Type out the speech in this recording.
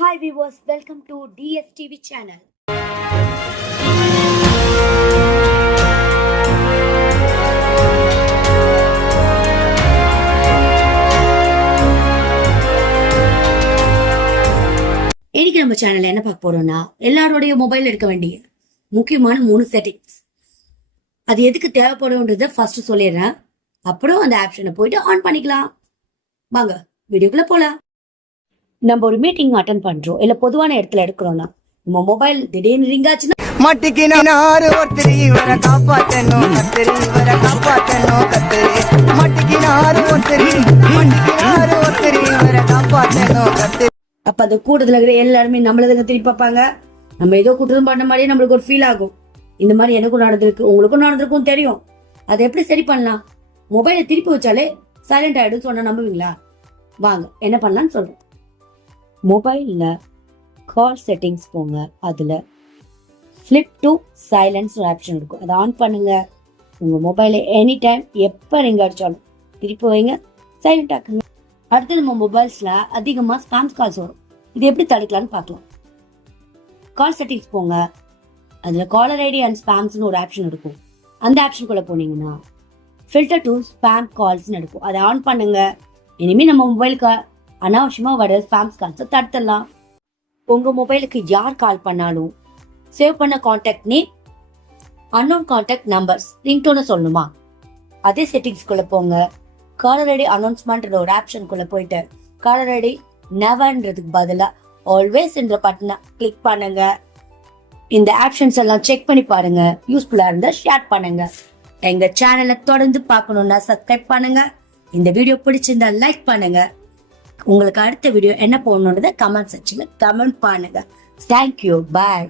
Hi viewers, welcome to DSTV channel. இன்னைக்கு நம்ம சேனல்ல என்ன பார்க்க போறோம்னா எல்லாரோடைய மொபைல் எடுக்க வேண்டிய முக்கியமான 3 செட்டிங்ஸ். அது எதுக்கு தேவைப்படும்ன்றத ஃபர்ஸ்ட் சொல்லிடுறேன். அப்புறம் அந்த ஆப்ஷனை போயிட்டு ஆன் பண்ணிக்கலாம். வாங்க வீடியோக்குள்ள போலாம். நம்ம ஒரு மீட்டிங் அட்டன் பண்றோம் இல்ல பொதுவான இடத்துல எடுக்கிறோம்னா நம்ம மொபைல் திடீர்னு ரிங் ஆச்சுன்னா மட்டிக்கினாரு ஒருத்தரி வர காப்பாத்தணும் கத்திரி வர காப்பாத்தணும் கத்திரி மட்டிக்கினாரு ஒருத்தரி வர காப்பாத்தணும் கத்திரி. அப்ப அந்த கூட்டத்துல இருக்கிற எல்லாருமே நம்மளதுங்க திருப்பி பார்ப்பாங்க. நம்ம ஏதோ கூட்டதும் பண்ண மாதிரியே நம்மளுக்கு ஒரு ஃபீல் ஆகும். இந்த மாதிரி எனக்கும் நடந்திருக்கு, உங்களுக்கும் நடந்திருக்கும் தெரியும். அதை எப்படி சரி பண்ணலாம்? மொபைலை திருப்பி வச்சாலே சைலண்ட் ஆயிடும் சொன்னா நம்புவீங்களா? வாங்க என்ன பண்ணலாம்னு சொல்றேன். மொபைல்ல கால் செட்டிங்ஸ் போங்க. அதுல ஃபிளிப் டு சைலன்ஸ் ஒரு ஆப்ஷன் இருக்கும். அதை ஆன் பண்ணுங்க. உங்க மொபைலை எனி டைம் எப்ப ரிங் அடிச்சாலும் திருப்பி வைங்க, சைலண்ட் ஆக்குங்க. அடுத்து நம்ம மொபைல்ஸ்ல அதிகமா ஸ்பாம் கால்ஸ் வரும். இது எப்படி தடுக்கலாம்னு பார்க்கலாம். கால் செட்டிங்ஸ் போங்க. அதுல காலர் ஐடி அண்ட் ஸ்பாம்ஸ்னு ஒரு ஆப்ஷன் இருக்கும். அந்த ஆப்ஷனுக்குள்ள போனீங்கன்னா ஃபில்டர் டு ஸ்பாம் கால்ஸ்னு இருக்கும். அதை ஆன் பண்ணுங்க. இனிமே நம்ம மொபைலுக்கு அனாவசியமா வர ஸ்பாம் கால்ஸை தடுத்துடலாம். உங்க மொபைலுக்கு யார் கால் பண்ணாலும் சேவ் பண்ண contact name, unknown contact numbers, ரிங்டோனை சொல்லணுமா? அதே செட்டிங்ஸ்குள்ள போங்க. காலர் ஐடி அனௌன்ஸ்மெண்ட் ஒரு ஆப்ஷனுக்குள்ள போயிட்டு காலர் ஐடி நெவர்ன்றதுக்கு பதிலா ஆல்வேஸ் என்ற பட்டனை கிளிக் பண்ணுங்க. இந்த ஆப்ஷன்ஸ் எல்லாம் செக் பண்ணி பாருங்க. யூஸ்ஃபுல்லா இருந்தா ஷேர் பண்ணுங்க. எங்க சேனலை தொடர்ந்து பார்க்கணும்னா சப்ஸ்கிரைப் பண்ணுங்க. இந்த வீடியோ பிடிச்சிருந்தா லைக் பண்ணுங்க. உங்களுக்கு அடுத்த வீடியோ என்ன போடணுன்றத கமெண்ட் செக்ஷன்ல கமெண்ட் பண்ணுங்க. தேங்க்யூ, பாய்.